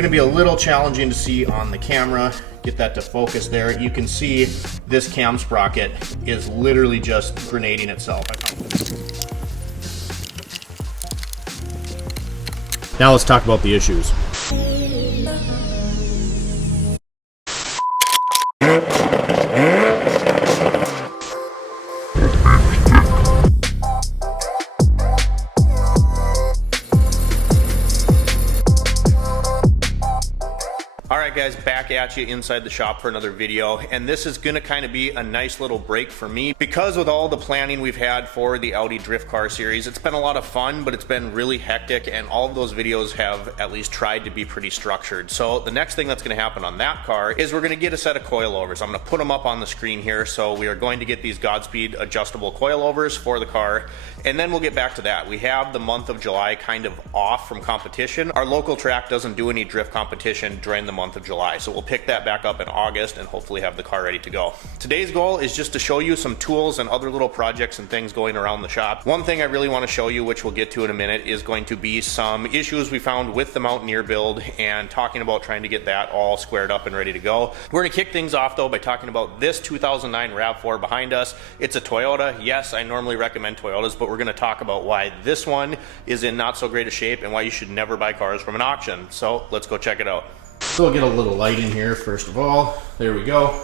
Going to be a little challenging to see on the camera. Get that to focus there. You can see this cam sprocket is literally just grenading itself. Now let's talk about the issues. Alright guys, back at you inside the shop for another video, and this is going to kind of be a nice little break for me because with all the planning we've had for the Audi drift car series, it's been a lot of fun, but it's been really hectic, and all of those videos have at least tried to be pretty structured. So the next thing that's going to happen on that car is we're going to get a set of coilovers. I'm going to put them up on the screen here. So we are going to get these Godspeed adjustable coilovers for the car, and then we'll get back to that. We have the month of July kind of off from competition. Our local track doesn't do any drift competition during the month of July, so we'll pick that back up in August and hopefully have the car ready to go. Today's goal is just to show you some tools and other little projects and things going around the shop. One thing I really want to show you, which we'll get to in a minute, is going to be some issues we found with the Mountaineer build and talking about trying to get that all squared up and ready to go. We're going to kick things off though by talking about this 2009 RAV4 behind us. It's a Toyota. Yes, I normally recommend Toyotas, but we're going to talk about why this one is in not so great a shape and why you should never buy cars from an auction. So let's go check it out. So we'll get a little light in here first of all. There we go.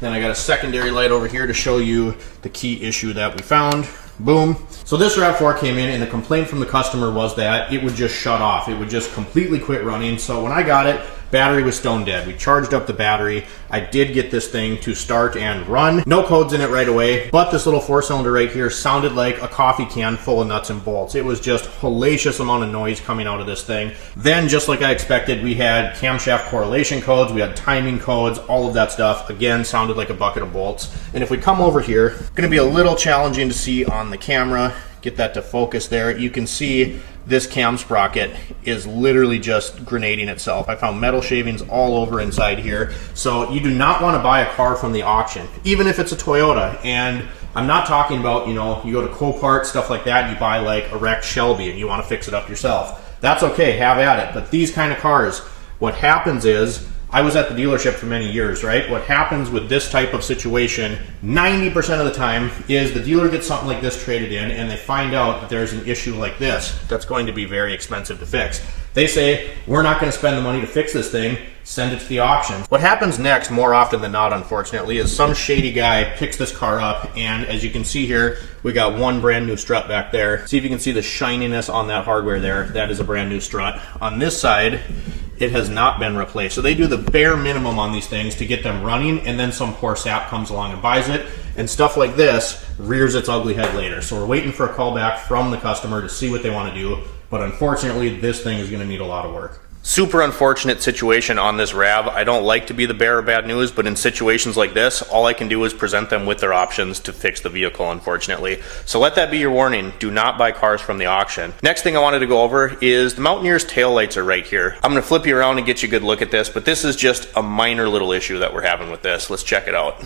Then I got a secondary light over here to show you the key issue that we found. Boom. So this RAV4 came in and the complaint from the customer was that it would just shut off. It would just completely quit running. So when I got it, battery was stone dead. We charged up the battery. I did get this thing to start and run. No codes in it right away, but this little 4-cylinder right here sounded like a coffee can full of nuts and bolts. It was just hellacious amount of noise coming out of this thing. Then, just like I expected, we had camshaft correlation codes, we had timing codes, all of that stuff. Again, sounded like a bucket of bolts. And if we come over here, going to be a little challenging to see on the camera. Get that to focus there. You can see this cam sprocket is literally just grenading itself. I found metal shavings all over inside here. So you do not want to buy a car from the auction, even if it's a Toyota. And I'm not talking about, you know, you go to Copart, stuff like that, and you buy like a wrecked Shelby and you want to fix it up yourself. That's okay, have at it. But these kind of cars, what happens is, I was at the dealership for many years, right? What happens with this type of situation, 90% of the time, is the dealer gets something like this traded in and they find out that there's an issue like this that's going to be very expensive to fix. They say, we're not going to spend the money to fix this thing, send it to the auction. What happens next, more often than not, unfortunately, is some shady guy picks this car up, and as you can see here, we got one brand new strut back there. See if you can see the shininess on that hardware there. That is a brand new strut. On this side, it has not been replaced. So they do the bare minimum on these things to get them running, and then some poor sap comes along and buys it, and stuff like this rears its ugly head later. So we're waiting for a call back from the customer to see what they want to do, but unfortunately this thing is going to need a lot of work. Super unfortunate situation on this RAV. I don't like to be the bearer of bad news, but in situations like this, all I can do is present them with their options to fix the vehicle, unfortunately. So let that be your warning. Do not buy cars from the auction. Next thing I wanted to go over is the Mountaineer's taillights are right here. I'm going to flip you around and get you a good look at this, but this is just a minor little issue that we're having with this. Let's check it out.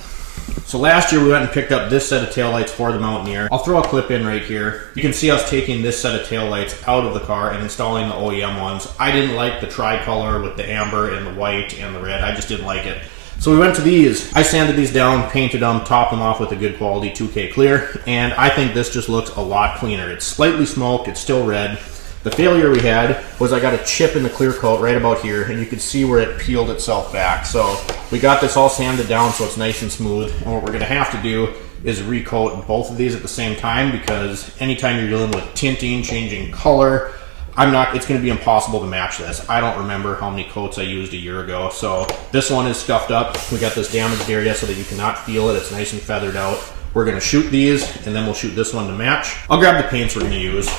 So last year we went and picked up this set of taillights for the Mountaineer. I'll throw a clip in right here. You can see us taking this set of taillights out of the car and installing the OEM ones. I didn't like the tricolor with the amber and the white and the red. I just didn't like it. So we went to these. I sanded these down, painted them, topped them off with a good quality 2K clear, and I think this just looks a lot cleaner. It's slightly smoked, it's still red. The failure we had was I got a chip in the clear coat right about here, and you could see where it peeled itself back. So we got this all sanded down so it's nice and smooth, and what we're going to have to do is recoat both of these at the same time, because anytime you're dealing with tinting, changing color, it's going to be impossible to match this. I don't remember how many coats I used a year ago. So this one is scuffed up. We got this damaged area so that you cannot feel it. It's nice and feathered out. We're going to shoot these, and then we'll shoot this one to match. I'll grab the paints we're going to use.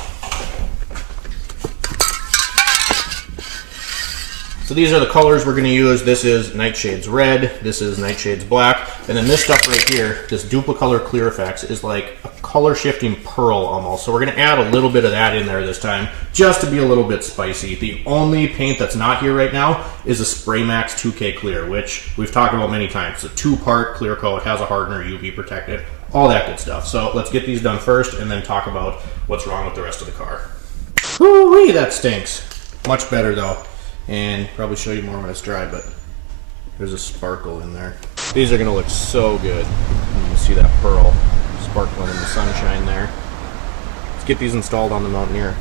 So these are the colors we're going to use. This is Nightshades Red, this is Nightshades Black, and then this stuff right here, this Duplicolor Clear Effects, is like a color shifting pearl almost. So we're going to add a little bit of that in there this time, just to be a little bit spicy. The only paint that's not here right now is a Spray Max 2K Clear, which we've talked about many times. It's a 2-part clear coat, has a hardener, UV protected, all that good stuff. So let's get these done first and then talk about what's wrong with the rest of the car. Woo-wee, that stinks. Much better though. and probably show you more when it's dry, but there's a sparkle in there. These are gonna look so good. You can see that pearl sparkling in the sunshine there. Let's get these installed on the Mountaineer.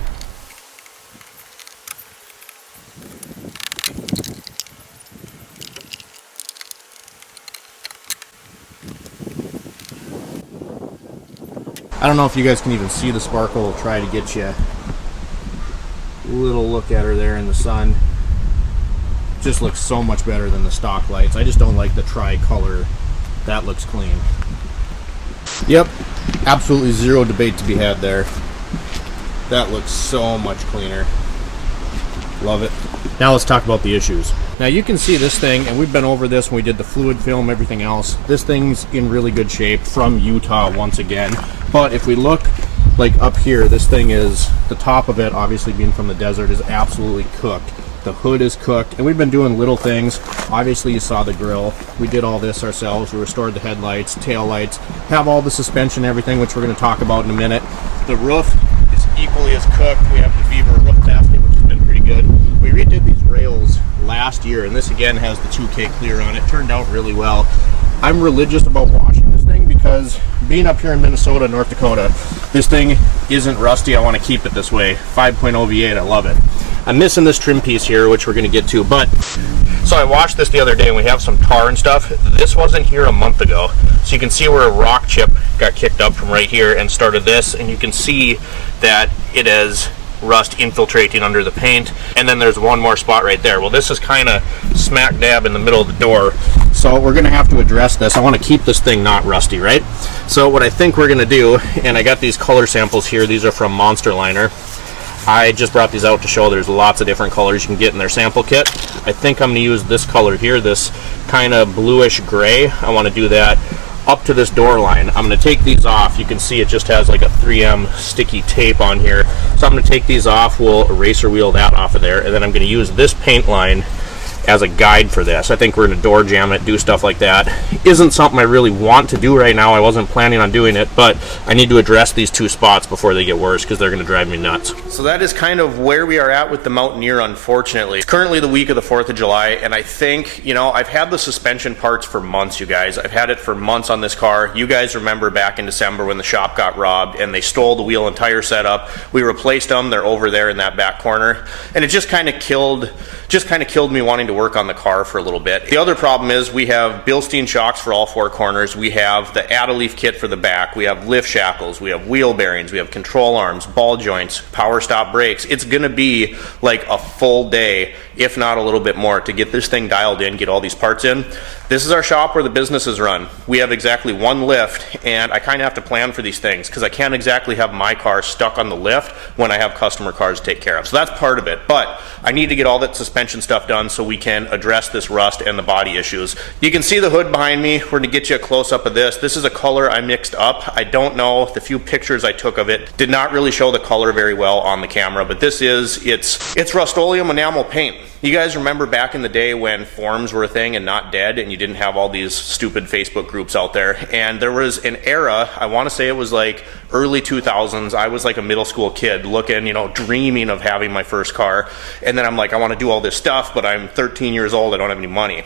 I don't know if you guys can even see the sparkle. I'll try to get you a little look at her there in the sun. Just looks so much better than the stock lights. I just don't like the tri-color. That looks clean. Yep, absolutely zero debate to be had there. That looks so much cleaner. Love it. Now let's talk about the issues. Now you can see this thing, and we've been over this when we did the fluid film, everything else. This thing's in really good shape from Utah once again. But if we look like up here, this thing is, the top of it, obviously being from the desert, is absolutely cooked. The hood is cooked, and we've been doing little things. Obviously you saw the grill. We did all this ourselves. We restored the headlights, tail lights, have all the suspension, everything, which we're going to talk about in a minute. The roof is equally as cooked. We have the Beaver roof basket, which has been pretty good. We redid these rails last year, and this again has the 2K clear on it. Turned out really well. I'm religious about washing this thing because being up here in Minnesota, North Dakota, this thing isn't rusty. I want to keep it this way. 5.0 V8, I love it. I'm missing this trim piece here, which we're going to get to, but so I washed this the other day and we have some tar and stuff. This wasn't here a month ago. So you can see where a rock chip got kicked up from right here and started this, and you can see that it has rust infiltrating under the paint, and then there's one more spot right there. Well, this is kind of smack dab in the middle of the door, so we're gonna have to address this. I want to keep this thing not rusty, right? So what I think we're gonna do, and I got these color samples here, these are from Monster Liner. I just brought these out to show there's lots of different colors you can get in their sample kit. I think I'm gonna use this color here, this kind of bluish gray. I want to do that up to this door line. I'm going to take these off. You can see it just has like a 3M sticky tape on here. So I'm going to take these off. We'll eraser wheel that off of there, and then I'm going to use this paint line as a guide for this. I think we're going to door jam it, do stuff like that. Isn't something I really want to do right now. I wasn't planning on doing it, but I need to address these two spots before they get worse because they're going to drive me nuts. So that is kind of where we are at with the Mountaineer, unfortunately. It's currently the week of the 4th of July, and I think, you know, I've had the suspension parts for months, you guys. I've had it for months on this car. You guys remember back in December when the shop got robbed and they stole the wheel and tire setup. We replaced them. They're over there in that back corner, and it just kind of killed me wanting to work on the car for a little bit. The other problem is we have Bilstein shocks for all 4 corners. We have the Add-A-Leaf kit for the back. We have lift shackles. We have wheel bearings. We have control arms, ball joints, power stop brakes. It's going to be like a full day, if not a little bit more, to get this thing dialed in, get all these parts in. This is our shop where the business is run. We have exactly one lift, and I kind of have to plan for these things because I can't exactly have my car stuck on the lift when I have customer cars to take care of. So that's part of it, but I need to get all that suspension stuff done so we can address this rust and the body issues. You can see the hood behind me. We're gonna get you a close-up of this. This is a color I mixed up. I don't know, the few pictures I took of it did not really show the color very well on the camera, but this is, it's Rust-Oleum enamel paint. You guys remember back in the day when forums were a thing and not dead, and you didn't have all these stupid Facebook groups out there, and there was an era, I want to say it was like early 2000s, I was like a middle school kid looking, you know, dreaming of having my first car, and then I'm like, I want to do all this stuff, but I'm 13 years old, I don't have any money.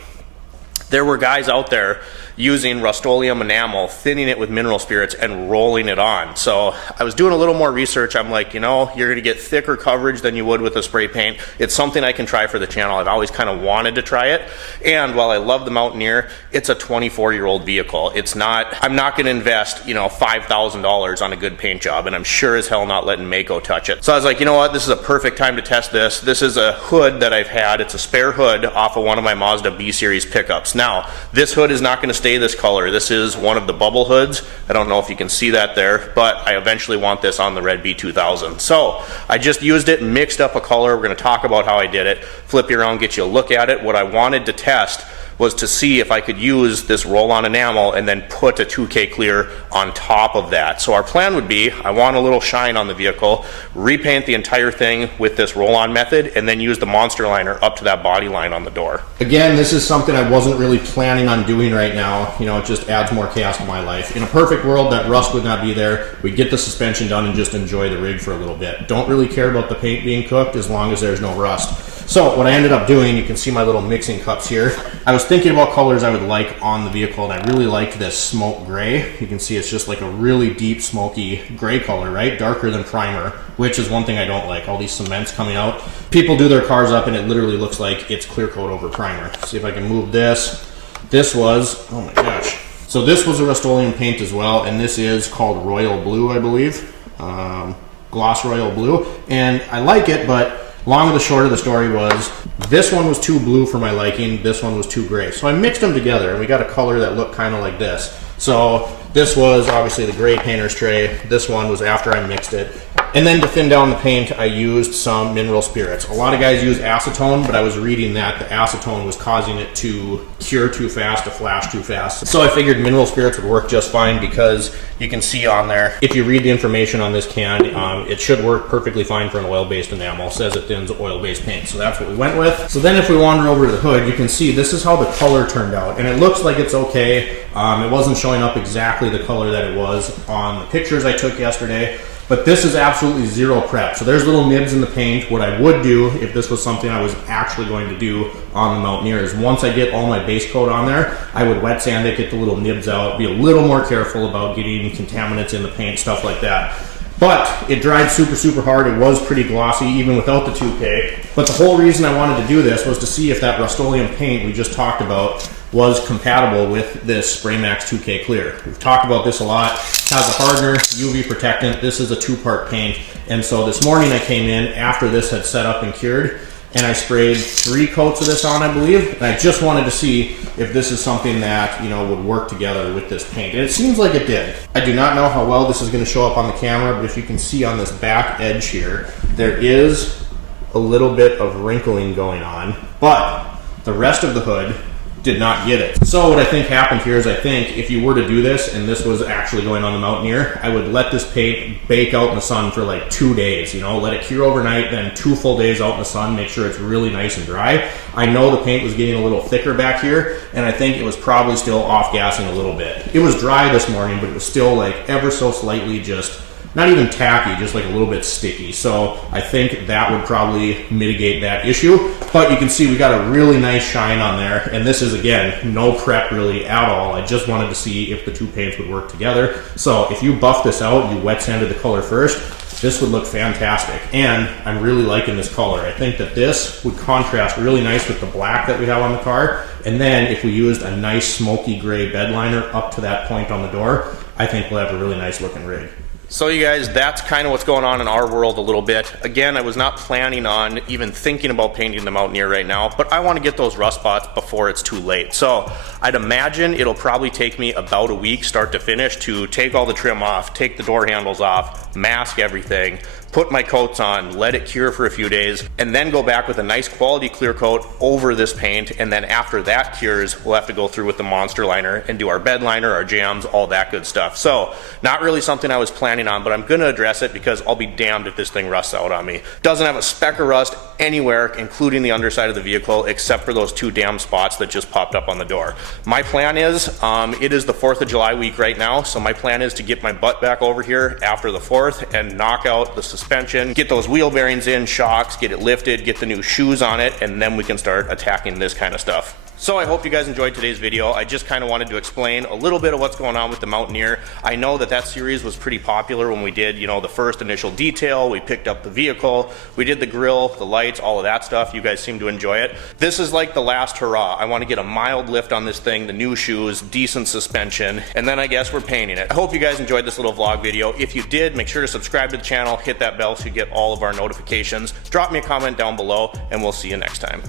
There were guys out there using Rust-Oleum enamel, thinning it with mineral spirits, and rolling it on. So I was doing a little more research. I'm like, you know, you're gonna get thicker coverage than you would with a spray paint. It's something I can try for the channel. I've always kind of wanted to try it. And while I love the Mountaineer, it's a 24-year-old vehicle. It's not, I'm not gonna invest, you know, $5,000 on a good paint job, and I'm sure as hell not letting Mako touch it. So I was like, you know what, this is a perfect time to test this. This is a hood that I've had. It's a spare hood off of one of my Mazda B-Series pickups. Now, this hood is not gonna stay this color. This is one of the bubble hoods. I don't know if you can see that there, but I eventually want this on the red B2000. So I just used it, mixed up a color. We're going to talk about how I did it, flip you around, get you a look at it. What I wanted to test was to see if I could use this roll-on enamel and then put a 2K clear on top of that. So our plan would be, I want a little shine on the vehicle, repaint the entire thing with this roll-on method, and then use the Monster Liner up to that body line on the door. Again, this is something I wasn't really planning on doing right now. You know, it just adds more chaos to my life. In a perfect world, that rust would not be there. We get the suspension done and just enjoy the rig for a little bit. Don't really care about the paint being cooked as long as there's no rust. So what I ended up doing, you can see my little mixing cups here. I was thinking about colors I would like on the vehicle, and I really liked this smoke gray. You can see it's just like a really deep smoky gray color, right? Darker than primer, which is one thing I don't like. All these cements coming out. People do their cars up and it literally looks like it's clear coat over primer. See if I can move this. This was, oh my gosh. So this was a Rust-Oleum paint as well, and this is called Royal Blue, I believe. Gloss Royal Blue. And I like it, but long and the short of the story was this one was too blue for my liking, this one was too gray. So I mixed them together and we got a color that looked kind of like this. So this was obviously the gray painter's tray. This one was after I mixed it. And then to thin down the paint, I used some mineral spirits. A lot of guys use acetone, but I was reading that the acetone was causing it to cure too fast, to flash too fast. So I figured mineral spirits would work just fine because you can see on there, if you read the information on this can, it should work perfectly fine for an oil-based enamel. It says it thins oil-based paint, so that's what we went with. So then if we wander over to the hood, you can see this is how the color turned out. And it looks like it's okay. It wasn't showing up exactly the color that it was on the pictures I took yesterday. But this is absolutely zero prep. So there's little nibs in the paint. What I would do if this was something I was actually going to do on the Mountaineer is once I get all my base coat on there, I would wet sand it, get the little nibs out, be a little more careful about getting contaminants in the paint, stuff like that. But it dried super, super hard. It was pretty glossy even without the 2K. But the whole reason I wanted to do this was to see if that Rust-Oleum paint we just talked about was compatible with this Spray Max 2K Clear. We've talked about this a lot. It has a hardener, UV protectant. This is a 2-part paint. And so this morning I came in after this had set up and cured, and I sprayed 3 coats of this on, I believe. And I just wanted to see if this is something that, you know, would work together with this paint. And it seems like it did. I do not know how well this is going to show up on the camera, but if you can see on this back edge here, there is a little bit of wrinkling going on, but the rest of the hood did not get it. So what I think happened here is I think if you were to do this and this was actually going on the Mountaineer, I would let this paint bake out in the sun for like 2 days, you know, let it cure overnight, then 2 full days out in the sun, make sure it's really nice and dry. I know the paint was getting a little thicker back here, and I think it was probably still off-gassing a little bit. It was dry this morning, but it was still like ever so slightly just not even tacky, just like a little bit sticky. So I think that would probably mitigate that issue. But you can see we got a really nice shine on there. And this is, again, no prep really at all. I just wanted to see if the 2 paints would work together. So if you buff this out, you wet sanded the color first, this would look fantastic. And I'm really liking this color. I think that this would contrast really nice with the black that we have on the car. And then if we used a nice smoky gray bed liner up to that point on the door, I think we'll have a really nice looking rig. So you guys, that's kind of what's going on in our world a little bit. Again, I was not planning on even thinking about painting the Mountaineer right now, but I want to get those rust spots before it's too late. So I'd imagine it'll probably take me about a week start to finish to take all the trim off, take the door handles off, mask everything, put my coats on, let it cure for a few days, and then go back with a nice quality clear coat over this paint. And then after that cures, we'll have to go through with the monster liner and do our bed liner, our jams, all that good stuff. So not really something I was planning on, but I'm gonna address it because I'll be damned if this thing rusts out on me. Doesn't have a speck of rust anywhere, including the underside of the vehicle, except for those 2 damn spots that just popped up on the door. My plan is, it is the 4th of July week right now, so my plan is to get my butt back over here after the 4th and knock out the suspension, get those wheel bearings in, shocks, get it lifted, get the new shoes on it, and then we can start attacking this kind of stuff. So I hope you guys enjoyed today's video. I just kind of wanted to explain a little bit of what's going on with the Mountaineer. I know that that series was pretty popular when we did, you know, the first initial detail, we picked up the vehicle, we did the grill, the lights, all of that stuff. You guys seem to enjoy it. This is like the last hurrah. I want to get a mild lift on this thing, the new shoes, decent suspension, and then I guess we're painting it. I hope you guys enjoyed this little vlog video. If you did, make sure to subscribe to the channel, hit that bell so you get all of our notifications. Drop me a comment down below, and we'll see you next time.